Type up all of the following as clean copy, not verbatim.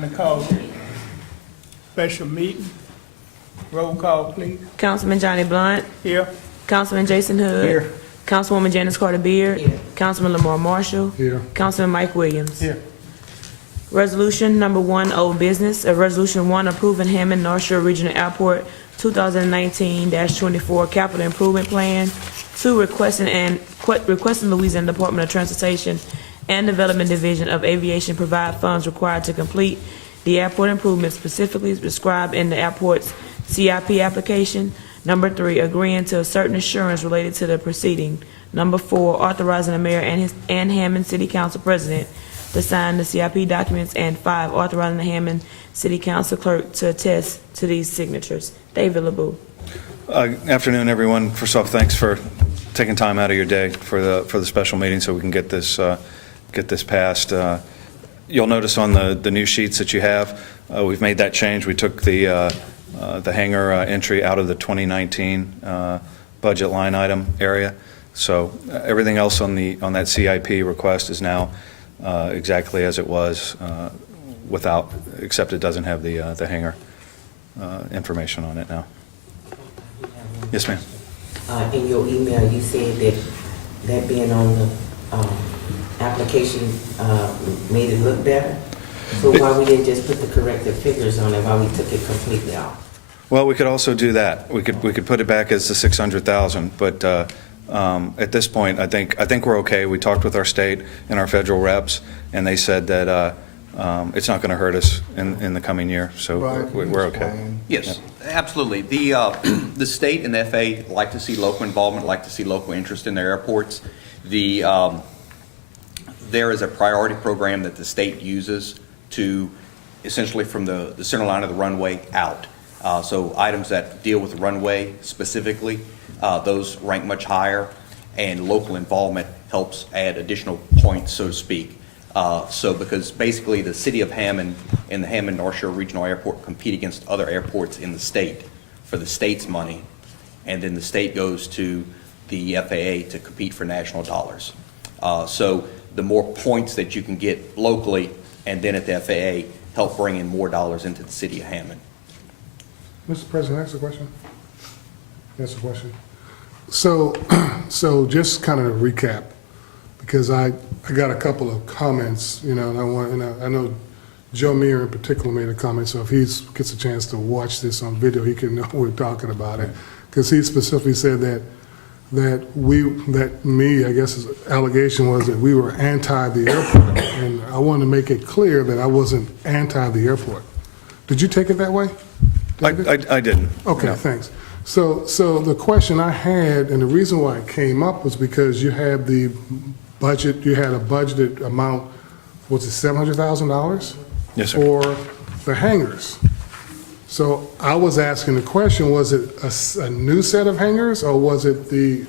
Time to call special meeting. Roll call, please. Councilman Johnny Blunt. Here. Councilman Jason Hood. Here. Councilwoman Janice Carter Beard. Councilman Lamar Marshall. Here. Councilman Mike Williams. Here. Resolution number 1, old business, a resolution 1 approving Hammond North Shore Regional Airport 2019-24 capital improvement plan. 2, requesting Louisiana Department of Transportation and Development Division of Aviation provide funds required to complete the airport improvements specifically described in the airport's CIP application. Number 3, agreeing to a certain assurance related to the proceeding. Number 4, authorizing the mayor and Hammond City Council President to sign the CIP documents. And 5, authorizing the Hammond City Council Clerk to attest to these signatures. David LeBeau. Afternoon, everyone. First off, thanks for taking time out of your day for the special meeting so we can get this passed. You'll notice on the new sheets that you have, we've made that change. We took the hangar entry out of the 2019 budget line item area. So everything else on that CIP request is now exactly as it was except it doesn't have the hangar information on it now. Yes, ma'am. In your email, you said that being on the application made it look better. So why we didn't just put the corrected figures on it? Why we took it completely off? Well, we could also do that. We could put it back as the 600,000, but at this point, I think we're okay. We talked with our state and our federal reps, and they said that it's not going to hurt us in the coming year, so we're okay. Yes, absolutely. The state and the FAA like to see local involvement, like to see local interest in their airports. There is a priority program that the state uses to essentially from the center line of the runway out. So items that deal with the runway specifically, those rank much higher, and local involvement helps add additional points, so to speak. So because basically the city of Hammond and the Hammond North Shore Regional Airport compete against other airports in the state for the state's money, and then the state goes to the FAA to compete for national dollars. So the more points that you can get locally and then at the FAA help bring in more dollars into the city of Hammond. Mr. President, ask a question. That's a question. So just kind of recap, because I got a couple of comments, and I know Joe Meir in particular made a comment, so if he gets a chance to watch this on video, he can know we're talking about it, because he specifically said that I guess his allegation was that we were anti the airport, and I want to make it clear that I wasn't anti the airport. Did you take it that way? I didn't. Okay, No. thanks. So the question I had, and the reason why it came up was because you had the budget, you had a budgeted amount, was it $700,000? Yes, sir. For the hangars. So I was asking the question, was it a new set of hangars, or was it the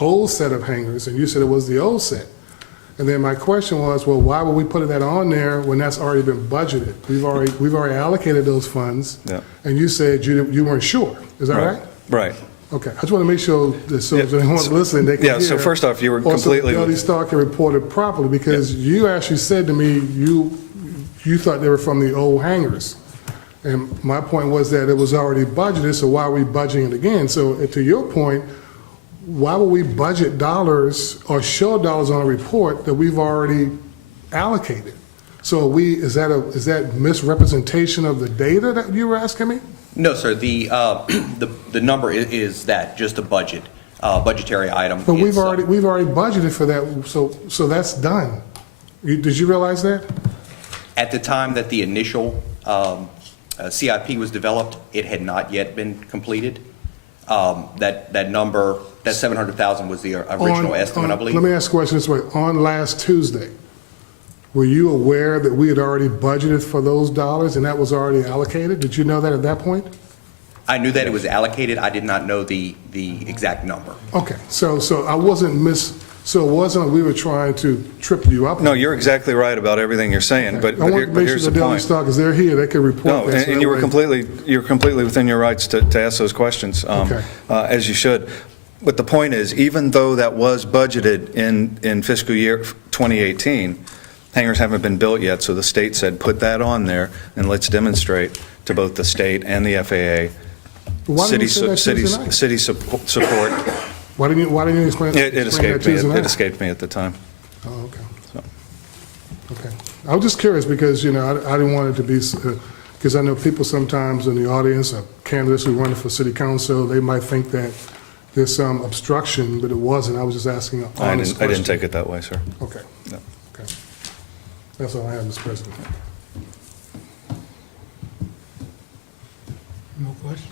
old set of hangars? And you said it was the old set. And then my question was, well, why were we putting that on there when that's already been budgeted? We've already allocated those funds. Yeah. And you said you weren't sure. Is that right? Right. Okay. I just want to make sure that so if anyone's listening, they can hear. Yeah, so first off, you were also, completely... Jody Stark can report it properly, because you actually said to me you thought they were from the old hangars. And my point was that it was already budgeted, so why are we budgeting it again? So to your point, why would we budget dollars or show dollars on a report that we've already allocated? So is that misrepresentation of the data that you were asking me? No, sir. The number is that just a budgetary item. But we've already budgeted for that, so that's done. Did you realize that? At the time that the initial CIP was developed, it had not yet been completed. That number, that 700,000 was the original estimate, I believe. Let me ask a question this way. On last Tuesday, were you aware that we had already budgeted for those dollars and that was already allocated? Did you know that at that point? I knew that it was allocated. I did not know the exact number. Okay, so I wasn't so it wasn't like we were trying to trip you up. No, you're exactly right about everything you're saying, but I want to make sure here's the the Daily point. Star, because they're here, they can report No, that. and you're completely within your rights to ask those questions, as you should. But the point is, even though that was budgeted in fiscal year 2018, hangars haven't been built yet, so the state said, put that on there, and let's demonstrate to both the state and the FAA Why didn't you say that Tuesday night? city support. Why didn't you explain? It explain escaped that me, Tuesday it night? escaped me at the time. Oh, okay. So. Okay. I was just curious because, you know, I didn't want it to be, because I know people sometimes in the audience, candidates who run for city council, they might think that there's some obstruction, but it wasn't. I was just asking an honest question. I didn't take it that way, sir. Okay. No. Okay. That's all I have, Mr. President. No question?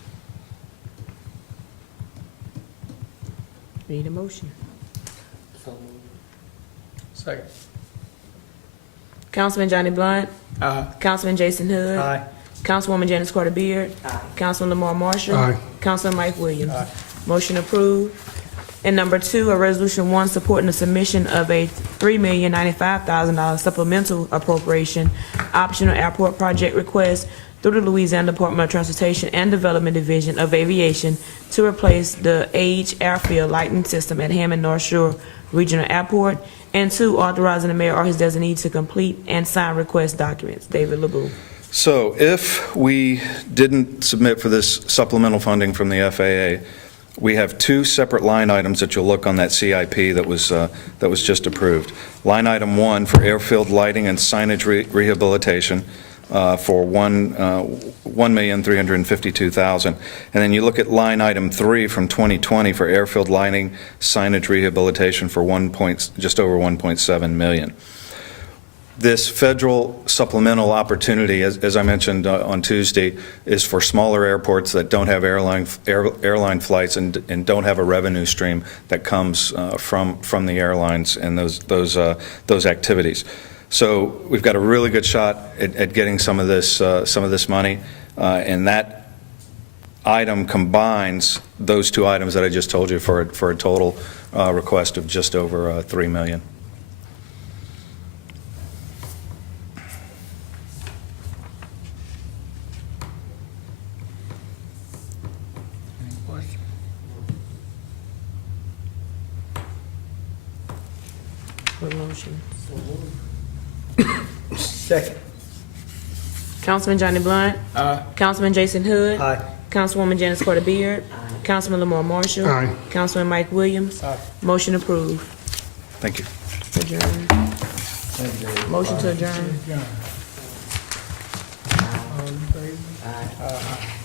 Need a motion. So, Second. Councilman Johnny Blunt. Aye. Councilman Jason Hood. Aye. Councilwoman Janice Carter Beard. Aye. Councilman Lamar Marshall. Aye. Councilman Mike Williams. Aye. Motion approved. And number 2, a resolution 1 supporting the submission of a $3,095,000 supplemental appropriation optional airport project request through the Louisiana Department of Transportation and Development Division of Aviation to replace the age airfield lighting system at Hammond North Shore Regional Airport. And 2, authorizing the mayor or his designee to complete and sign request documents. David LeBeau. So if we didn't submit for this supplemental funding from the FAA, we have 2 separate line items that you'll look on that CIP that was just approved. Line item 1 for airfield lighting and signage rehabilitation for $1,352,000. And then you look at line item 3 from 2020 for airfield lighting, signage rehabilitation for just over $1.7 million. This federal supplemental opportunity, as I mentioned on Tuesday, is for smaller airports that don't have airline flights and don't have a revenue stream that comes from the airlines and those activities. So we've got a really good shot at getting some of this money, and that item combines those 2 items that I just told you for a total request of just over $3 million. Any question? What motion? Second. Councilman Johnny Blunt. Aye. Councilman Jason Hood. Aye. Councilwoman Janice Carter Beard. Councilman Lamar Marshall. Aye. Councilman Mike Williams. Aye. Motion approved. Thank you. Adjourn. Motion to adjourn. All in favor? aye. Aye.